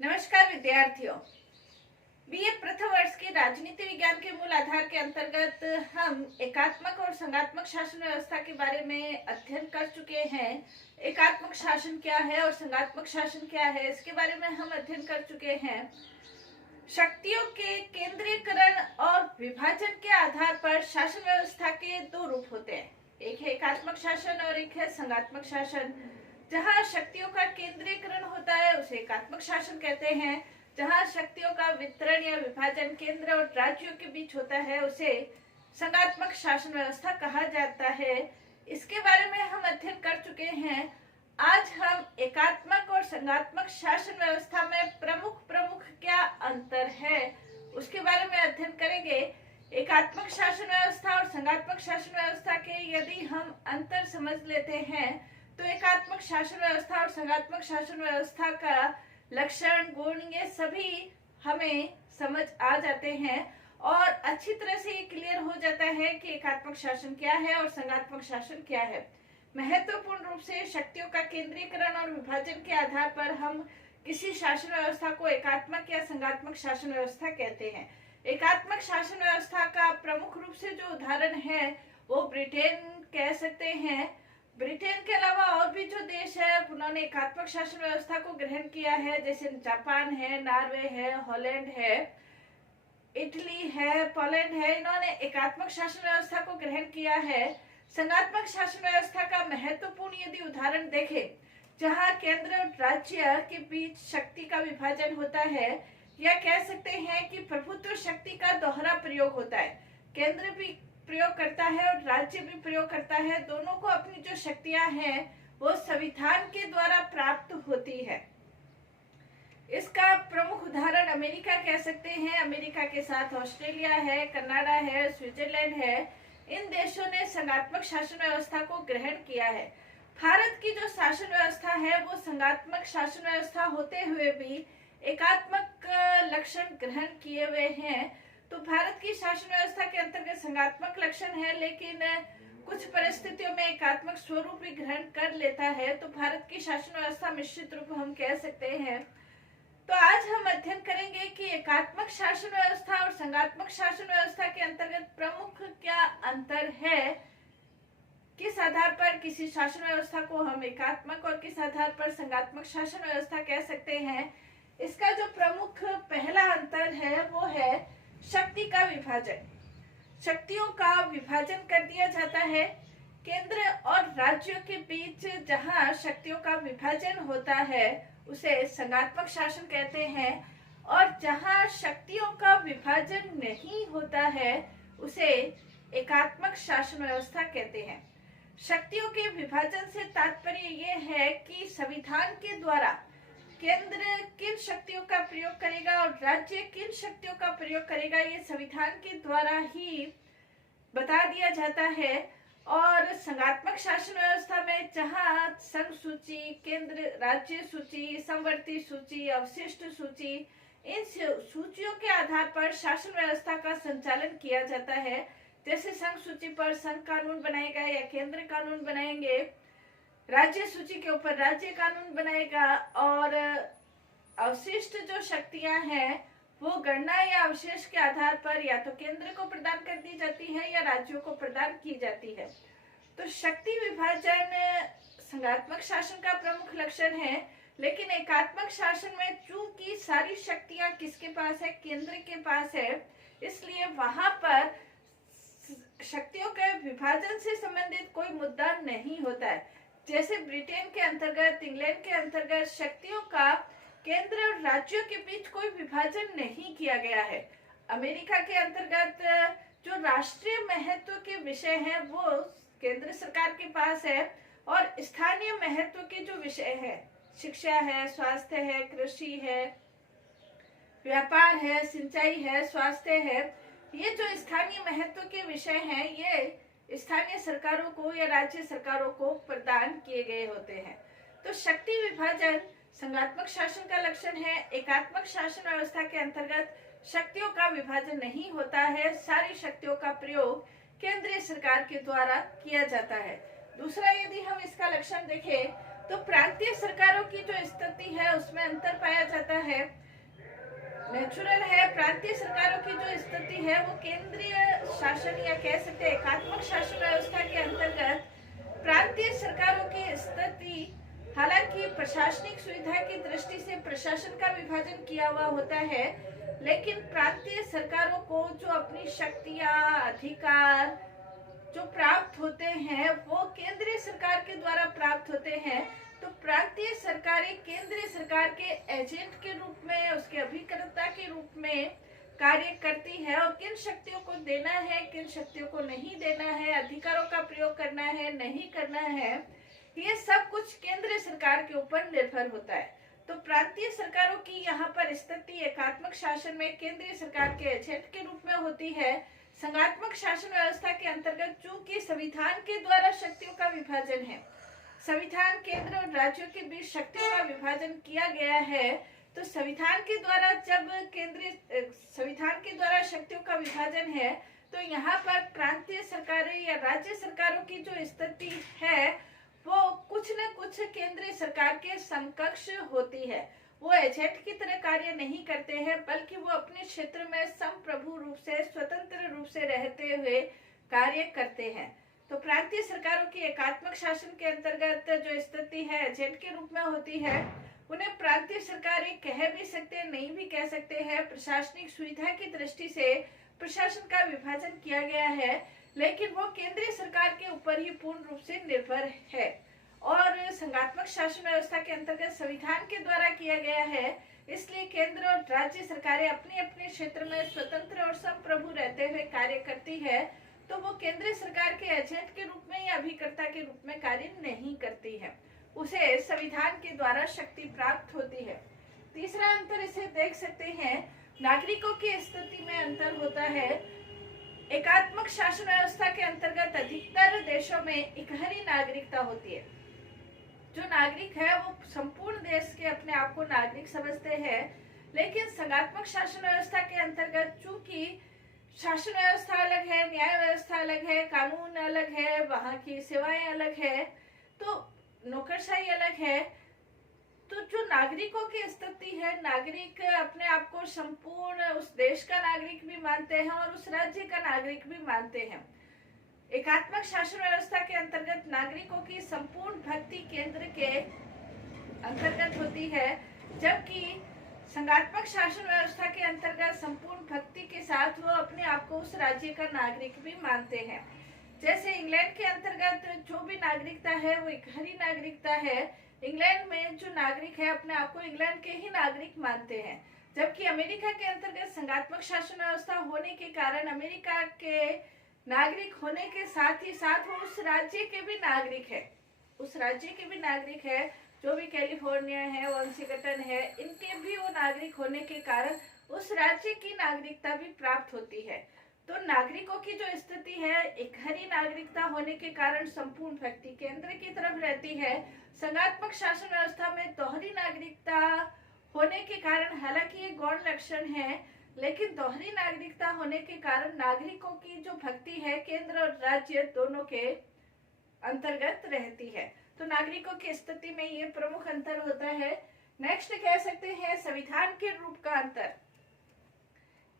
नमस्कार विद्यार्थियों। बीए प्रथम वर्ष के राजनीति विज्ञान के मूल आधार के अंतर्गत हम एकात्मक और संघात्मक शासन व्यवस्था के बारे में अध्ययन कर चुके हैं। एकात्मक शासन क्या है और संघात्मक शासन क्या है, इसके बारे में हम अध्ययन कर चुके हैं। शक्तियों के केंद्रीकरण और विभाजन के आधार पर शासन व्यवस्था के दो रूप होते हैं, एक है एकात्मक शासन और एक है संघात्मक शासन। जहां शक्तियों का केंद्रीकरण होता है उसे एकात्मक शासन कहते हैं। जहां शक्तियों का वितरण या विभाजन केंद्र और राज्यों के बीच होता है उसे संघात्मक शासन व्यवस्था कहा जाता है। इसके बारे में हम अध्ययन कर चुके हैं। आज हम एकात्मक और संघात्मक शासन व्यवस्था में प्रमुख क्या अंतर है उसके बारे में अध्ययन करेंगे। एकात्मक शासन व्यवस्था और संघात्मक शासन व्यवस्था के यदि हम अंतर समझ लेते हैं तो एकात्मक शासन व्यवस्था और संघात्मक शासन व्यवस्था का लक्षण, गुण, ये सभी हमें समझ आ जाते हैं और अच्छी तरह से ये क्लियर हो जाता है कि एकात्मक शासन क्या है और संघात्मक शासन क्या है। महत्वपूर्ण रूप से शक्तियों का केंद्रीकरण और विभाजन के आधार पर हम किसी शासन व्यवस्था को एकात्मक या संघात्मक शासन व्यवस्था कहते हैं। एकात्मक शासन व्यवस्था का प्रमुख रूप से जो उदाहरण है वो ब्रिटेन कह सकते हैं। ब्रिटेन के अलावा और भी जो देश है उन्होंने एकात्मक शासन व्यवस्था को ग्रहण किया है, जैसे जापान है, नॉर्वे है, हॉलैंड है, इटली है, पोलैंड है। इन्होंने एकात्मक शासन व्यवस्था को ग्रहण किया है। संघात्मक शासन व्यवस्था का महत्वपूर्ण यदि उदाहरण देखें, जहां केंद्र और राज्य के बीच शक्ति का विभाजन होता है, या कह सकते हैं कि प्रभुत्व शक्ति का दोहरा प्रयोग होता है। केंद्र भी प्रयोग करता है और राज्य भी प्रयोग करता है। दोनों को अपनी जो शक्तियां हैं वो संविधान के द्वारा प्राप्त होती है। इसका प्रमुख उदाहरण अमेरिका कह सकते हैं। अमेरिका के साथ ऑस्ट्रेलिया है, कनाडा है, स्विट्जरलैंड है। इन देशों ने संघात्मक शासन व्यवस्था को ग्रहण किया है। भारत की जो शासन व्यवस्था है वो संघात्मक शासन व्यवस्था होते हुए भी एकात्मक लक्षण ग्रहण किए हुए हैं। तो भारत की शासन व्यवस्था के अंतर्गत संघात्मक लक्षण है, लेकिन कुछ परिस्थितियों में एकात्मक स्वरूप भी ग्रहण कर लेता है। तो भारत की शासन व्यवस्था मिश्रित रूप हम कह सकते हैं। तो आज हम अध्ययन करेंगे कि एकात्मक शासन व्यवस्था और संघात्मक शासन व्यवस्था के अंतर्गत प्रमुख क्या अंतर है, किस आधार पर किसी शासन व्यवस्था को हम एकात्मक और किस आधार पर संघात्मक शासन व्यवस्था कह सकते हैं। इसका जो प्रमुख पहला अंतर है वो है शक्ति का विभाजन। शक्तियों का विभाजन कर दिया जाता है। केंद्र और राज्यों के बीच जहां शक्तियों का विभाजन होता है उसे संघात्मक शासन कहते हैं, और जहां शक्तियों का विभाजन नहीं होता है उसे एकात्मक शासन व्यवस्था कहते हैं। शक्तियों के विभाजन से तात्पर्य ये है कि संविधान के द्वारा केंद्र किन शक्तियों का प्रयोग करेगा और राज्य किन शक्तियों का प्रयोग करेगा, ये संविधान के द्वारा ही बता दिया जाता है। और संघात्मक शासन व्यवस्था में जहां संघ सूची, केंद्र राज्य सूची, समवर्ती सूची, अवशिष्ट सूची, इन सूचियों के आधार पर शासन व्यवस्था का संचालन किया जाता है। जैसे संघ सूची पर संघ कानून बनाएगा या केंद्र कानून बनाएंगे, राज्य सूची के ऊपर राज्य कानून बनाएगा, और अवशिष्ट जो शक्तियां हैं वो गणना या अवशेष के आधार पर या तो केंद्र को प्रदान कर दी जाती है या राज्यों को प्रदान की जाती है। तो शक्ति विभाजन संघात्मक शासन का प्रमुख लक्षण है, लेकिन एकात्मक शासन में चूंकि सारी शक्तियां किसके पास है, केंद्र के पास है, इसलिए वहां पर शक्तियों के विभाजन से संबंधित कोई मुद्दा नहीं होता है। जैसे ब्रिटेन के अंतर्गत, इंग्लैंड के अंतर्गत शक्तियों का केंद्र और राज्यों के बीच कोई विभाजन नहीं किया गया है। अमेरिका के अंतर्गत जो राष्ट्रीय महत्व के विषय हैं वो केंद्र सरकार के पास है, और स्थानीय महत्व के जो विषय है, शिक्षा है, स्वास्थ्य है, कृषि है, व्यापार है, सिंचाई है, स्वास्थ्य है, ये जो स्थानीय महत्व के विषय हैं ये स्थानीय सरकारों को या राज्य सरकारों को प्रदान किए गए होते हैं। तो शक्ति विभाजन संघात्मक शासन का लक्षण है। एकात्मक शासन व्यवस्था के अंतर्गत शक्तियों का विभाजन नहीं होता है, सारी शक्तियों का प्रयोग केंद्रीय सरकार के द्वारा किया जाता है। दूसरा, यदि हम इसका लक्षण देखें तो प्रांतीय सरकारों की जो स्थिति है उसमें अंतर पाया जाता है। नेचुरल है, प्रांतीय सरकारों की जो स्थिति है वो केंद्रीय शासन या कह सकते हैं एकात्मक शासन व्यवस्था के अंतर्गत प्रांतीय सरकारों की स्थिति, हालांकि प्रशासनिक सुविधा की दृष्टि से प्रशासन का विभाजन किया हुआ होता है, लेकिन प्रांतीय सरकारों को जो अपनी शक्तियां, अधिकार जो प्राप्त होते हैं वो केंद्रीय सरकार के द्वारा प्राप्त होते हैं। तो प्रांतीय सरकारें केंद्रीय सरकार के एजेंट के रूप में, उसके अभिकर्ता के रूप में कार्य करती है, और किन शक्तियों को देना है, किन शक्तियों को नहीं देना है, अधिकारों का प्रयोग करना है, नहीं करना है, ये सब कुछ केंद्रीय सरकार के ऊपर निर्भर होता है। तो प्रांतीय सरकारों की यहाँ पर स्थिति एकात्मक शासन में केंद्रीय सरकार के एजेंट के रूप में होती है। संघात्मक शासन व्यवस्था के अंतर्गत चूंकि संविधान के द्वारा शक्तियों का विभाजन है, संविधान केंद्र और राज्यों के बीच शक्तियों का विभाजन किया गया है, तो संविधान के द्वारा जब संविधान के द्वारा शक्तियों का विभाजन है, तो यहाँ पर प्रांतीय सरकारें या राज्य सरकारों की जो स्थिति है वो कुछ न कुछ केंद्रीय सरकार के समकक्ष होती है। वो एजेंट की तरह कार्य नहीं करते हैं, बल्कि वो अपने क्षेत्र में संप्रभु रूप से, स्वतंत्र रूप से रहते हुए कार्य करते हैं। तो प्रांतीय सरकारों की एकात्मक शासन के अंतर्गत जो स्थिति है एजेंट के रूप में होती है। उन्हें प्रांतीय सरकारें कह भी सकते हैं, नहीं भी कह सकते हैं। प्रशासनिक सुविधा की दृष्टि से प्रशासन का विभाजन किया गया है, लेकिन वो केंद्रीय सरकार के ऊपर ही पूर्ण रूप से निर्भर है। और संघात्मक शासन व्यवस्था के अंतर्गत संविधान के द्वारा किया गया है, इसलिए केंद्र और राज्य सरकारें अपने अपने क्षेत्र में स्वतंत्र और संप्रभु रहते हुए कार्य करती है। तो वो केंद्रीय सरकार के एजेंट के रूप में या अभिकर्ता के रूप में कार्य नहीं करती है, उसे संविधान के द्वारा शक्ति प्राप्त होती है। तीसरा अंतर इसे देख सकते हैं, नागरिकों की स्थिति में अंतर होता है। एकात्मक शासन व्यवस्था के अंतर्गत अधिकतर देशों में इकहरी नागरिकता होती है। जो नागरिक है वो संपूर्ण देश के अपने आप को नागरिक समझते हैं, लेकिन संघात्मक शासन व्यवस्था के अंतर्गत चूंकि शासन व्यवस्था अलग है, न्याय व्यवस्था अलग है, कानून अलग है, वहाँ की सेवाएं अलग है, तो नौकरशाही अलग है, तो जो नागरिकों की स्थिति है, नागरिक अपने आप को संपूर्ण उस देश का नागरिक भी मानते हैं और उस राज्य का नागरिक भी मानते हैं। एकात्मक शासन व्यवस्था के अंतर्गत नागरिकों की संपूर्ण भक्ति केंद्र के अंतर्गत होती है, जबकि संघात्मक शासन व्यवस्था के अंतर्गत संपूर्ण भक्ति के साथ वो अपने आप को उस राज्य का नागरिक भी मानते हैं। जैसे इंग्लैंड के अंतर्गत जो भी नागरिकता है वो इकहरी नागरिकता है। इंग्लैंड में जो नागरिक है अपने आप को इंग्लैंड के ही नागरिक मानते हैं, जबकि अमेरिका के अंतर्गत संघात्मक शासन व्यवस्था होने के कारण अमेरिका के नागरिक होने के साथ ही साथ वो उस राज्य के भी नागरिक है, उस राज्य के भी नागरिक है। जो भी कैलिफोर्निया है, वाशिंगटन है, इनके भी वो नागरिक होने के कारण उस राज्य की नागरिकता भी प्राप्त होती है। तो नागरिकों की जो स्थिति है, इकहरी नागरिकता होने के कारण संपूर्ण भक्ति केंद्र की तरफ रहती है। संघात्मक शासन व्यवस्था में दोहरी नागरिकता होने के कारण, हालांकि ये गौण लक्षण है, लेकिन दोहरी नागरिकता होने के कारण नागरिकों की जो भक्ति है केंद्र और राज्य दोनों के अंतर्गत रहती है। तो नागरिकों की स्थिति में ये प्रमुख अंतर होता है। नेक्स्ट कह सकते हैं संविधान के रूप का अंतर।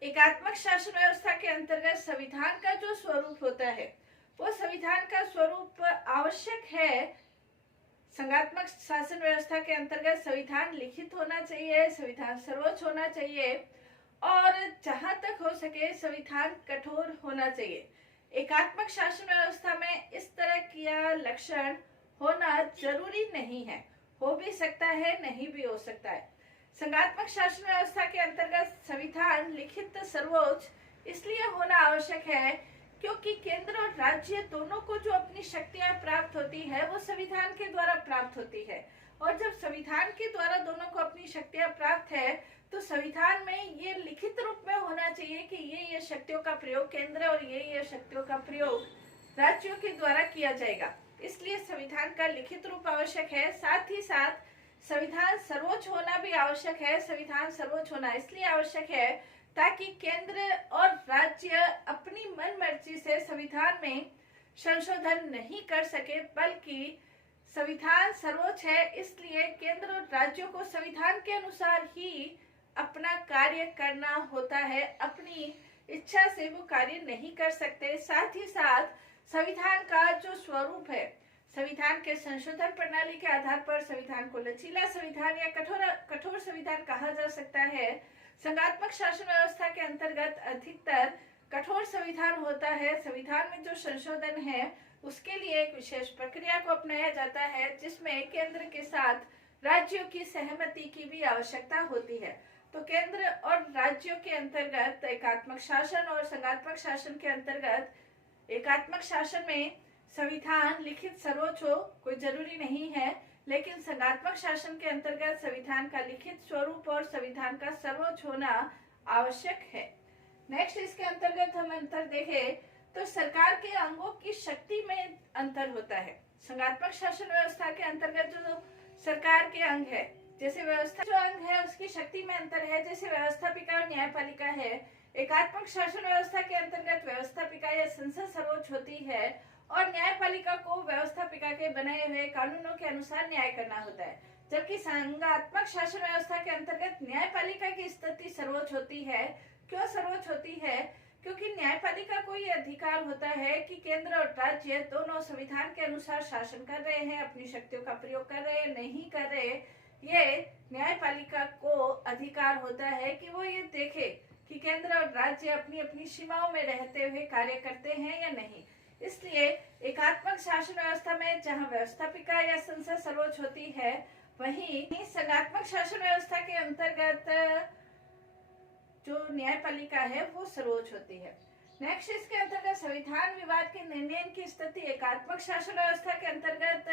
एकात्मक शासन व्यवस्था के अंतर्गत संविधान का जो स्वरूप होता है वो संविधान का स्वरूप आवश्यक है। संघात्मक शासन व्यवस्था के अंतर्गत संविधान लिखित होना चाहिए, संविधान सर्वोच्च होना चाहिए और जहां तक हो सके संविधान कठोर होना चाहिए। एकात्मक शासन व्यवस्था में इस तरह का लक्षण होना जरूरी नहीं है, हो भी सकता है, नहीं भी हो सकता है। संघात्मक शासन व्यवस्था के अंतर्गत संविधान लिखित सर्वोच्च इसलिए होना आवश्यक है क्योंकि केंद्र और राज्य दोनों को जो अपनी शक्तियां प्राप्त होती है वो संविधान के द्वारा प्राप्त होती है, और जब संविधान के द्वारा दोनों को अपनी शक्तियां प्राप्त है तो संविधान में ये लिखित रूप में होना चाहिए कि ये शक्तियों का प्रयोग केंद्र और ये शक्तियों का प्रयोग राज्यों के द्वारा किया जाएगा। इसलिए संविधान का लिखित रूप आवश्यक है, साथ ही साथ संविधान सर्वोच्च होना भी आवश्यक है। संविधान सर्वोच्च होना इसलिए आवश्यक है ताकि केंद्र और राज्य अपनी मन मर्जी से संविधान में संशोधन नहीं कर सके, बल्कि संविधान सर्वोच्च है, इसलिए केंद्र और राज्यों को संविधान के अनुसार ही अपना कार्य करना होता है। अपनी इच्छा से वो कार्य नहीं कर सकते। साथ ही साथ संविधान का जो स्वरूप है, संविधान के संशोधन प्रणाली के आधार पर संविधान को लचीला संविधान या कठोर संविधान कहा जा सकता है। संघात्मक शासन व्यवस्था के अंतर्गत अधिकतर कठोर संविधान होता है। संविधान में जो संशोधन है उसके लिए एक विशेष प्रक्रिया को अपनाया जाता है, जिसमें केंद्र के साथ राज्यों की सहमति की भी आवश्यकता होती है। तो केंद्र और राज्यों के अंतर्गत एकात्मक शासन और संघात्मक शासन के अंतर्गत एकात्मक शासन में संविधान लिखित सर्वोच्च हो कोई जरूरी नहीं है, लेकिन संघात्मक शासन के अंतर्गत संविधान का लिखित स्वरूप और संविधान का सर्वोच्च होना आवश्यक है। नेक्स्ट, इसके अंतर्गत हम अंतर देखें तो सरकार के अंगों की शक्ति में अंतर होता है। संघात्मक शासन व्यवस्था के अंतर्गत जो सरकार के अंग है, जैसे व्यवस्था जो अंग है उसकी शक्ति में अंतर है, जैसे व्यवस्थापिका और न्यायपालिका है। एकात्मक शासन व्यवस्था के अंतर्गत व्यवस्थापिका या संसद सर्वोच्च होती है और न्यायपालिका को व्यवस्थापिका के बनाए हुए कानूनों के अनुसार न्याय करना होता है। जबकि संघात्मक शासन व्यवस्था के अंतर्गत न्यायपालिका की स्थिति सर्वोच्च होती है। क्यों सर्वोच्च होती है? क्योंकि न्यायपालिका को ये अधिकार होता है कि केंद्र और राज्य दोनों संविधान के अनुसार शासन कर रहे हैं, अपनी शक्तियों का प्रयोग कर रहे हैं, नहीं कर रहे, ये न्यायपालिका को अधिकार होता है कि वो ये देखे कि केंद्र और राज्य अपनी अपनी सीमाओं में रहते हुए कार्य करते हैं या नहीं। इसलिए एकात्मक शासन व्यवस्था में जहां व्यवस्थापिका या संसद सर्वोच्च होती है, वहीं संघात्मक शासन व्यवस्था के अंतर्गत जो न्यायपालिका है वो सर्वोच्च होती है। नेक्स्ट, इसके अंतर्गत संविधान विवाद के निर्णय की स्थिति एकात्मक शासन व्यवस्था के अंतर्गत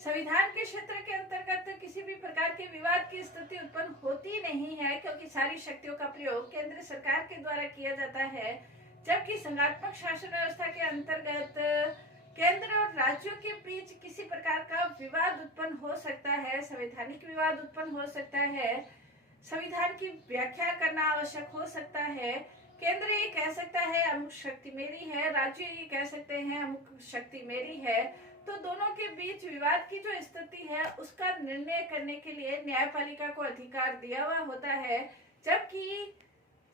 संविधान के क्षेत्र के अंतर्गत किसी भी प्रकार के विवाद की स्थिति उत्पन्न होती नहीं है, क्योंकि सारी शक्तियों का प्रयोग केंद्र सरकार के द्वारा किया जाता है। जबकि संघात्मक शासन व्यवस्था के अंतर्गत केंद्र और राज्यों के बीच किसी प्रकार का विवाद उत्पन्न हो सकता है, संवैधानिक विवाद उत्पन्न हो सकता है, संविधान की व्याख्या करना आवश्यक हो सकता है। केंद्र ये कह सकता है अमुक शक्ति मेरी है, राज्य ये कह सकते हैं अमुक शक्ति मेरी है। तो दोनों के बीच विवाद की जो स्थिति है उसका निर्णय करने के लिए न्यायपालिका को अधिकार दिया हुआ होता है, जबकि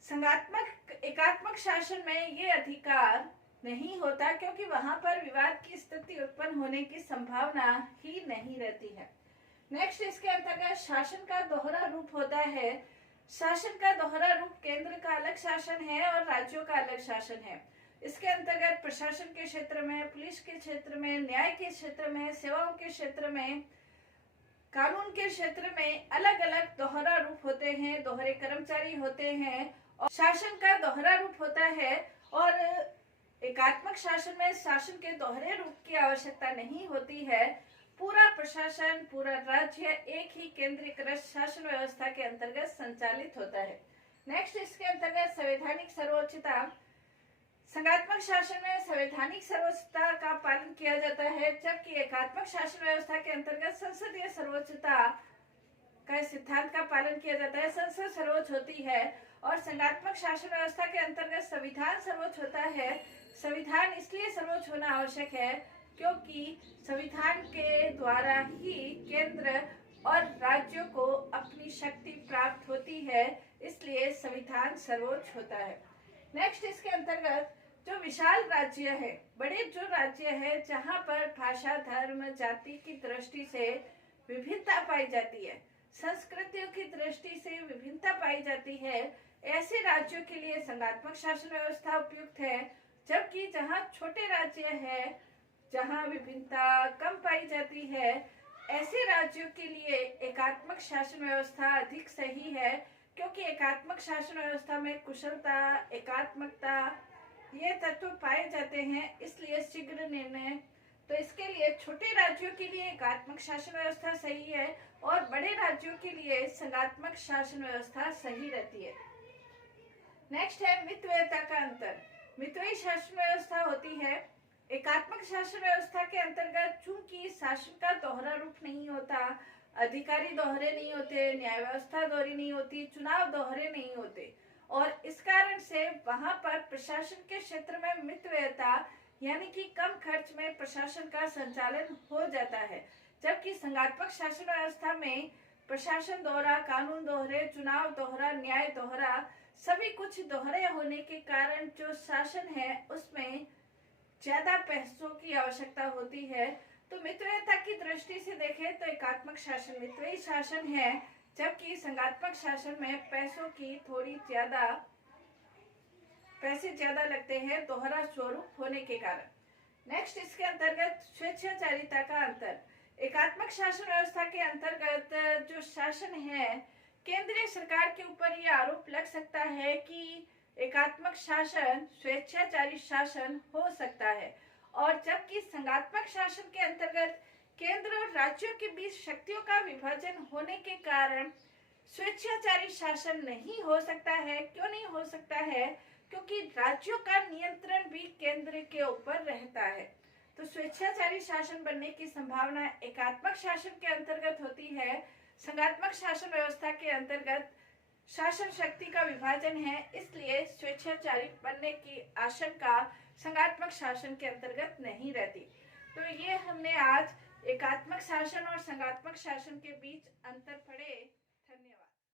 संघात्मक एकात्मक शासन में ये अधिकार नहीं होता, क्योंकि वहां पर विवाद की स्थिति उत्पन्न होने की संभावना ही नहीं रहती है। नेक्स्ट, इसके अंतर्गत शासन का दोहरा रूप होता है। शासन का दोहरा रूप केंद्र का अलग शासन है और राज्यों का अलग शासन है। इसके अंतर्गत प्रशासन के क्षेत्र में, पुलिस के क्षेत्र में, न्याय के क्षेत्र में, सेवाओं के क्षेत्र में, कानून के क्षेत्र में अलग अलग दोहरा रूप होते हैं, दोहरे कर्मचारी होते हैं और शासन का दोहरा रूप होता है। और एकात्मक शासन में शासन के दोहरे रूप की आवश्यकता नहीं होती है। पूरा प्रशासन, पूरा राज्य एक ही केंद्रीकृत शासन व्यवस्था के अंतर्गत संचालित होता है। नेक्स्ट, इसके अंतर्गत संवैधानिक सर्वोच्चता। संघात्मक शासन में संवैधानिक सर्वोच्चता का पालन किया जाता है, जबकि एकात्मक शासन व्यवस्था के अंतर्गत संसदीय सर्वोच्चता का सिद्धांत का पालन किया जाता है। संसद सर्वोच्च होती है और संघात्मक शासन व्यवस्था के अंतर्गत संविधान सर्वोच्च होता है। संविधान इसलिए सर्वोच्च होना आवश्यक है क्योंकि संविधान के द्वारा ही केंद्र और राज्यों को अपनी शक्ति प्राप्त होती है, इसलिए संविधान सर्वोच्च होता है। नेक्स्ट, इसके अंतर्गत जो विशाल राज्य है, बड़े जो राज्य है जहां पर भाषा, धर्म, जाति की दृष्टि से विभिन्नता पाई जाती है, संस्कृतियों की दृष्टि से विभिन्नता पाई जाती है, ऐसे राज्यों के लिए संघात्मक शासन व्यवस्था उपयुक्त है। जबकि जहां छोटे राज्य है, जहां विभिन्नता कम पाई जाती है, ऐसे राज्यों के लिए एकात्मक शासन व्यवस्था अधिक सही है, क्योंकि एकात्मक शासन व्यवस्था में कुशलता, एकात्मकता ये तत्व पाए जाते हैं, इसलिए शीघ्र निर्णय। तो इसके लिए छोटे राज्यों के लिए एकात्मक शासन व्यवस्था सही है और बड़े राज्यों के लिए संघात्मक शासन व्यवस्था सही रहती है। नेक्स्ट है मितव्ययता का अंतर। मितव्ययी शासन व्यवस्था होती है एकात्मक शासन व्यवस्था के अंतर्गत, चूंकि शासन का दोहरा रूप नहीं होता, अधिकारी दोहरे नहीं होते, न्याय व्यवस्था दोहरी नहीं होती, चुनाव दोहरे नहीं होते और इस कारण से वहां पर प्रशासन के क्षेत्र में मितव्ययता यानी कि कम खर्च में प्रशासन का संचालन हो जाता है। जबकि संघात्मक शासन व्यवस्था में प्रशासन दोहरा, कानून दोहरे, चुनाव दोहरा, न्याय दोहरा, सभी कुछ दोहरे होने के कारण जो शासन है उसमें ज्यादा पैसों की आवश्यकता होती है। तो मितव्ययता की दृष्टि से देखें तो एकात्मक शासन मितव्ययी शासन है, जबकि संघात्मक शासन में पैसे ज्यादा लगते हैं दोहरा स्वरूप होने के कारण। नेक्स्ट, इसके अंतर्गत स्वेच्छाचारिता का अंतर। एकात्मक शासन व्यवस्था के अंतर्गत जो शासन है, केंद्रीय सरकार के ऊपर यह आरोप लग सकता है कि एकात्मक शासन स्वेच्छाचारी शासन हो सकता है, और जबकि संघात्मक शासन के अंतर्गत केंद्र और राज्यों के बीच शक्तियों का विभाजन होने के कारण स्वेच्छाचारी शासन नहीं हो सकता है। क्यों नहीं हो सकता है? क्योंकि राज्यों का नियंत्रण भी केंद्र के ऊपर रहता है। तो स्वेच्छाचारी शासन बनने की संभावना एकात्मक शासन के अंतर्गत होती है। संघात्मक शासन व्यवस्था के अंतर्गत शासन शक्ति का विभाजन है, इसलिए स्वेच्छाचारी बनने की आशंका संघात्मक शासन के अंतर्गत नहीं रहती। तो ये हमने आज एकात्मक शासन और संघात्मक शासन के बीच अंतर पढ़े। धन्यवाद।